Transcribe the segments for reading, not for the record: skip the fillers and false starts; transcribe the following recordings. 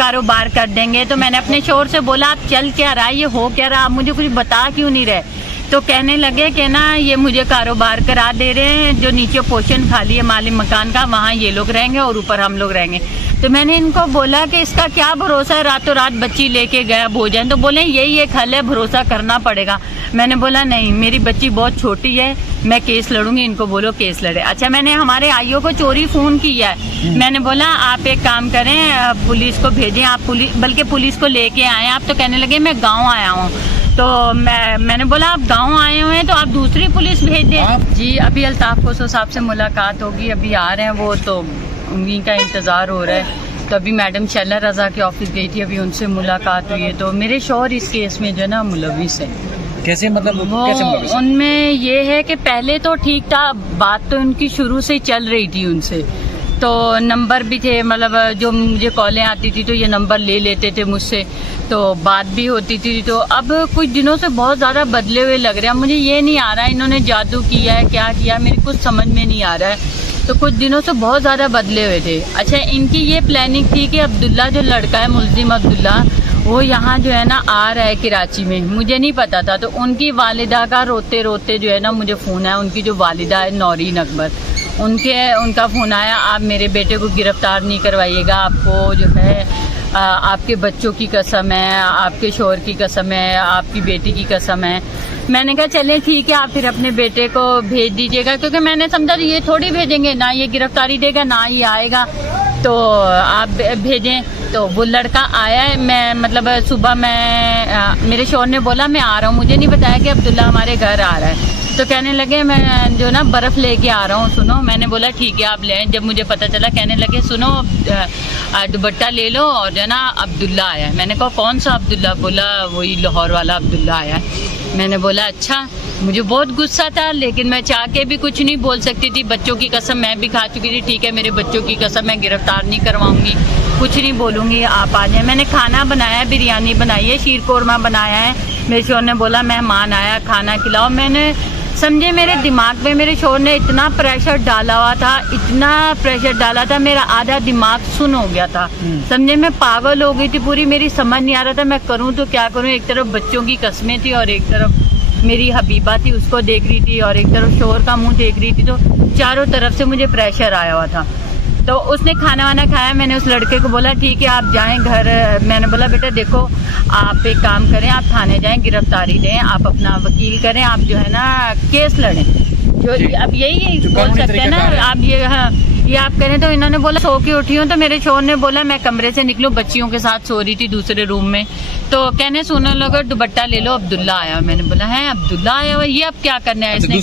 کاروبار کر دیں گے. تو میں نے اپنے شوہر سے بولا آپ چل کیا رہا ہے, یہ ہو کیا رہا, آپ مجھے کچھ بتا کیوں نہیں رہے. تو کہنے لگے کہ نا یہ مجھے کاروبار کرا دے رہے ہیں, جو نیچے پوشن خالی ہے مالک مکان کا وہاں یہ لوگ رہیں گے اور اوپر ہم لوگ رہیں گے. تو میں نے ان کو بولا کہ اس کا کیا بھروسہ ہے, راتوں رات بچی لے کے گیا ہو جائیں. تو بولے یہی ایک حل ہے, بھروسہ کرنا پڑے گا. میں نے بولا نہیں, میری بچی بہت چھوٹی ہے, میں کیس لڑوں گی. ان کو بولو کیس لڑے. اچھا میں نے ہمارے آئیوں کو چوری فون کیا ہے. میں نے بولا آپ ایک کام کریں, پولیس کو بھیجیں, آپ بلکہ پولیس کو لے کے آئیں آپ. تو کہنے لگے میں گاؤں آیا ہوں. تو میں نے بولا آپ گاؤں آئے ہوئے ہیں تو آپ دوسری پولیس بھیج دیں. جی ابھی الطاف کوسو صاحب سے ملاقات ہوگی, ابھی آ رہے ہیں وہ, تو انہیں کا انتظار ہو رہا ہے. تو ابھی میڈم شیلا رضا کے آفس گئی تھی, ابھی ان سے ملاقات ہوئی ہے. تو میرے شوہر اس کیس میں جو ہے نا ملوث ہے. کیسے مطلب کیسے ان میں یہ ہے کہ پہلے تو ٹھیک تھا, بات تو ان کی شروع سے چل رہی تھی ان سے, تو نمبر بھی تھے, مطلب جو مجھے کالیں آتی تھی تو یہ نمبر لے لیتے تھے مجھ سے, تو بات بھی ہوتی تھی. تو اب کچھ دنوں سے بہت زیادہ بدلے ہوئے لگ رہے ہیں. مجھے یہ نہیں آ رہا ہے انہوں نے جادو کیا ہے کیا کیا, میرے کچھ سمجھ میں نہیں آ رہا ہے. تو کچھ دنوں سے بہت زیادہ بدلے ہوئے تھے. اچھا ان کی یہ پلاننگ تھی کہ عبداللہ جو لڑکا ہے ملزم عبداللہ, وہ یہاں جو ہے نا آ رہا ہے کراچی میں, مجھے نہیں پتا تھا. تو ان کی والدہ کا روتے روتے جو ہے نا مجھے فون آیا. ان کی جو والدہ ہے نورین اکبر, ان کا فون آیا, آپ میرے بیٹے کو گرفتار نہیں کروائیے گا, آپ کو جو ہے آپ کے بچوں کی قسم ہے, آپ کے شوہر کی قسم ہے, آپ کی بیٹی کی قسم ہے. میں نے کہا چلیں ٹھیک ہے, آپ پھر اپنے بیٹے کو بھیج دیجیے گا, کیونکہ میں نے سمجھا یہ تھوڑی بھیجیں گے, نہ یہ گرفتاری دے گا نہ ہی آئے گا, تو آپ بھیجیں. تو وہ لڑکا آیا ہے, میں مطلب صبح میرے شوہر نے بولا میں آ رہا ہوں, مجھے نہیں بتایا کہ عبداللہ ہمارے گھر آ رہا ہے. تو کہنے لگے میں جو نا برف لے کے آ رہا ہوں, سنو. میں نے بولا ٹھیک ہے آپ لیں. جب مجھے پتہ چلا کہنے لگے سنو دوپٹہ لے لو, اور جو ہے نا عبداللہ آیا ہے. میں نے کہا کون سا عبداللہ؟ بولا وہی لاہور والا عبداللہ آیا ہے. میں نے بولا اچھا. مجھے بہت غصہ تھا, لیکن میں چاہ کے بھی کچھ نہیں بول سکتی تھی. بچوں کی قسم میں بھی کھا چکی تھی, ٹھیک ہے میرے بچوں کی قسم میں گرفتار نہیں کرواؤں گی, کچھ نہیں بولوں گی, آپ آ جائیں. میں نے کھانا بنایا ہے, بریانی بنائی ہے, شیر قورمہ بنایا ہے. میرے شوہر نے بولا مہمان آیا کھانا کھلاؤ. میں نے سمجھے میرے دماغ پہ میرے شوہر نے اتنا پریشر ڈالا ہوا تھا, اتنا پریشر ڈالا تھا, میرا آدھا دماغ سن ہو گیا تھا. سمجھے میں پاگل ہو گئی تھی پوری, میری سمجھ نہیں آ رہا تھا میں کروں تو کیا کروں. ایک طرف بچوں کی قسمیں تھی اور ایک طرف میری حبیبہ تھی, اس کو دیکھ رہی تھی, اور ایک طرف شوہر کا منہ دیکھ رہی تھی. تو چاروں طرف سے مجھے پریشر آیا ہوا تھا. تو اس نے کھانا وانا کھایا. میں نے اس لڑکے کو بولا ٹھیک ہے آپ جائیں گھر. میں نے بولا بیٹا دیکھو آپ ایک کام کریں, آپ تھانے جائیں, گرفتاری دیں, آپ اپنا وکیل کریں, آپ جو ہے نا کیس لڑیں. جو اب یہی بول سکتے ہیں نا آپ, یہ آپ کریں. تو انہوں نے بولا سو کے اٹھی ہوں. تو میرے شوہر نے بولا میں کمرے سے نکلوں, بچیوں کے ساتھ سو رہی تھی دوسرے روم میں. تو کہنے سننے لگا دوپٹہ لے لو, عبداللہ آیا. میں نے بولا ہے عبداللہ آیا ہوا, یہ اب کیا کرنا ہے, اس نے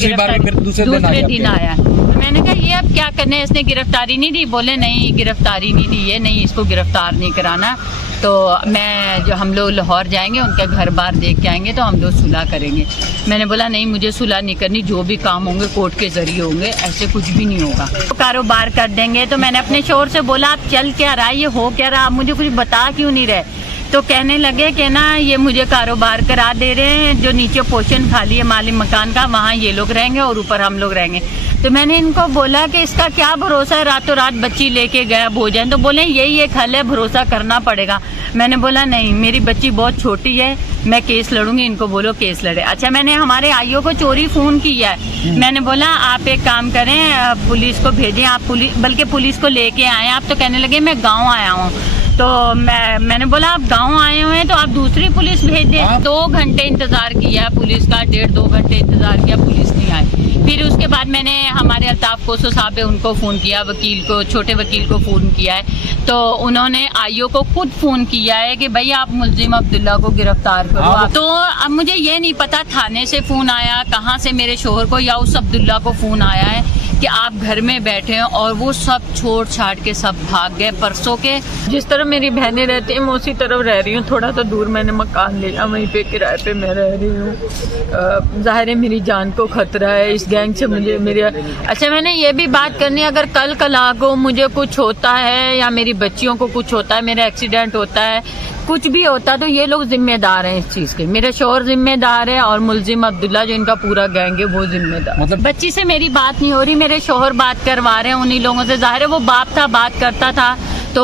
دوسرے دن آیا. میں نے کہا یہ اب کیا کرنا ہے, اس نے گرفتاری نہیں دی. بولے نہیں گرفتاری نہیں دی, یہ نہیں, اس کو گرفتار نہیں کرانا. تو میں جو ہم لوگ لاہور جائیں گے, ان کا گھر بار دیکھ کے آئیں گے, تو ہم لوگ صلح کریں گے. میں نے بولا نہیں مجھے صلح نہیں کرنی, جو بھی کام ہوں گے کورٹ کے ذریعے ہوں گے, ایسے کچھ بھی نہیں ہوگا. کاروبار کر دیں گے. تو میں نے اپنے شوہر سے بولا آپ چل کیا رہا ہے, یہ ہو کیا رہا, آپ مجھے کچھ بتا کیوں نہیں رہے. تو کہنے لگے کہ نا یہ مجھے کاروبار کرا دے رہے ہیں, جو نیچے پوشن خالی ہے مالک مکان کا وہاں یہ لوگ رہیں گے اور اوپر ہم لوگ رہیں گے. تو میں نے ان کو بولا کہ اس کا کیا بھروسہ ہے, راتوں رات بچی لے کے گیا ہو جائیں. تو بولے یہی ایک حل ہے, بھروسہ کرنا پڑے گا. میں نے بولا نہیں, میری بچی بہت چھوٹی ہے, میں کیس لڑوں گی. ان کو بولو کیس لڑے. اچھا میں نے ہمارے آئیوں کو چوری فون کیا ہے. میں نے بولا آپ ایک کام کریں, پولیس کو بھیجیں, آپ بلکہ پولیس کو لے کے آئیں آپ. تو کہنے لگے میں گاؤں آیا ہوں. تو میں نے بولا آپ گاؤں آئے ہوئے ہیں تو آپ دوسری پولیس بھیج دیں. 2 گھنٹے انتظار کیا پولیس کا, 1.5-2 گھنٹے انتظار کیا, پولیس نہیں آئی. پھر اس کے بعد میں نے ہمارے الطاف کوسو صاحب ان کو فون کیا, وکیل کو, چھوٹے وکیل کو فون کیا ہے. تو انہوں نے آئیوں کو خود فون کیا ہے کہ بھائی آپ ملزم عبداللہ کو گرفتار کرو. تو اب مجھے یہ نہیں پتا تھانے سے فون آیا کہاں سے میرے شوہر کو, یا اس عبداللہ کو فون آیا ہے کہ آپ گھر میں بیٹھے ہیں, اور وہ سب چھوڑ چھاڑ کے سب بھاگ گئے. پرسوں کے جس طرح میری بہنیں رہتی ہیں میں اسی طرف رہ رہی ہوں, تھوڑا سا دور میں نے مکان لیا, وہیں پہ کرائے پہ میں رہ رہی ہوں. ظاہر ہے میری جان کو خطرہ ہے اس گینگ سے مجھے میرے. اچھا میں نے یہ بھی بات کرنی, اگر کل کلا کو مجھے کچھ ہوتا ہے یا میری بچیوں کو کچھ ہوتا ہے, میرا ایکسیڈنٹ ہوتا ہے, کچھ بھی ہوتا تو یہ لوگ ذمہ دار ہیں اس چیز کے. میرے شوہر ذمہ دار ہے اور ملزم عبداللہ جو ان کا پورا گینگ ہے وہ ذمہ دار. مطلب بچی سے میری بات نہیں ہو رہی, میرے شوہر بات کروا رہے ہیں انہی لوگوں سے. ظاہر ہے وہ باپ تھا, بات کرتا تھا, تو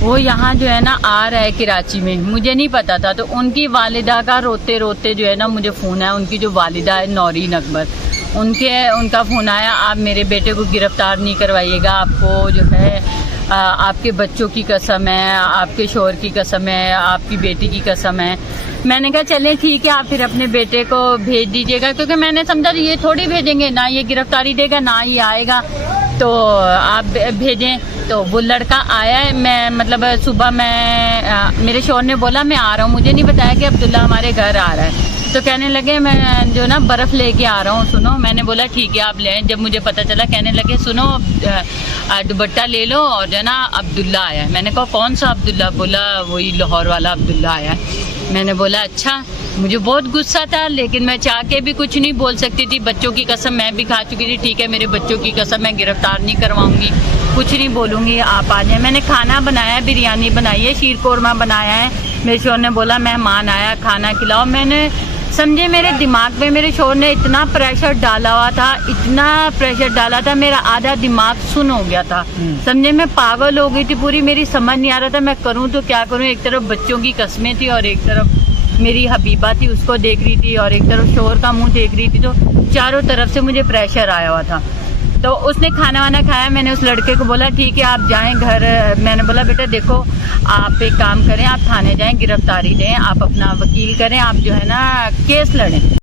وہ یہاں جو ہے نا آ رہا ہے کراچی میں، مجھے نہیں پتا تھا، تو ان کی والدہ کا روتے روتے جو ہے نا مجھے فون آیا، ان کی جو والدہ ہے نورین اکبر، ان کا فون آیا، آپ میرے بیٹے کو گرفتار نہیں کروائیے گا، آپ کو جو ہے آپ کے بچوں کی قسم ہے، آپ کے شوہر کی قسم ہے، آپ کی بیٹی کی قسم ہے۔ میں نے کہا چلیں ٹھیک ہے، آپ پھر اپنے بیٹے کو بھیج دیجیے گا، کیونکہ میں نے سمجھا یہ تھوڑی بھیجیں گے، نہ یہ گرفتاری دے گا نہ یہ آئے گا، تو آپ بھیجیں۔ تو وہ لڑکا آیا ہے، میں مطلب صبح میرے شوہر نے بولا میں آ رہا ہوں، مجھے نہیں بتایا کہ عبداللہ ہمارے گھر آ رہا ہے، تو کہنے لگے میں جو نا برف لے کے آ رہا ہوں، سنو، میں نے بولا ٹھیک ہے آپ لیں۔ جب مجھے پتہ چلا، کہنے لگے سنو دوپٹہ لے لو، اور جو ہے نا عبداللہ آیا ہے۔ میں نے کہا کون سا عبداللہ؟ بولا وہی لاہور والا عبداللہ آیا ہے۔ میں نے بولا اچھا، مجھے بہت غصہ تھا، لیکن میں چاہ کے بھی کچھ نہیں بول سکتی تھی، بچوں کی قسم میں بھی کھا چکی تھی، ٹھیک ہے میرے بچوں کی قسم میں گرفتار نہیں کرواؤں گی، کچھ نہیں بولوں گی، آپ آ جائیں۔ میں نے کھانا بنایا ہے، بریانی بنائی ہے، شیر قورمہ بنایا ہے، میرے شوہر نے بولا مہمان آیا کھانا کھلاؤ۔ میں نے سمجھے میرے دماغ میں میرے شوہر نے اتنا پریشر ڈالا ہوا تھا، اتنا پریشر ڈالا تھا، میرا آدھا دماغ سن ہو گیا تھا، سمجھے میں پاگل ہو گئی تھی پوری، میری سمجھ نہیں آ رہا تھا میں کروں تو کیا کروں۔ ایک طرف بچوں کی قسمیں تھی اور ایک طرف میری حبیبہ تھی، اس کو دیکھ رہی تھی، اور ایک طرف شوہر کا منہ دیکھ رہی تھی، تو چاروں طرف سے مجھے پریشر آیا ہوا تھا۔ تو اس نے کھانا وانا کھایا، میں نے اس لڑکے کو بولا ٹھیک ہے آپ جائیں گھر۔ میں نے بولا بیٹا دیکھو آپ ایک کام کریں، آپ تھانے جائیں، گرفتاری دیں، آپ اپنا وکیل کریں، آپ جو ہے نا کیس لڑیں۔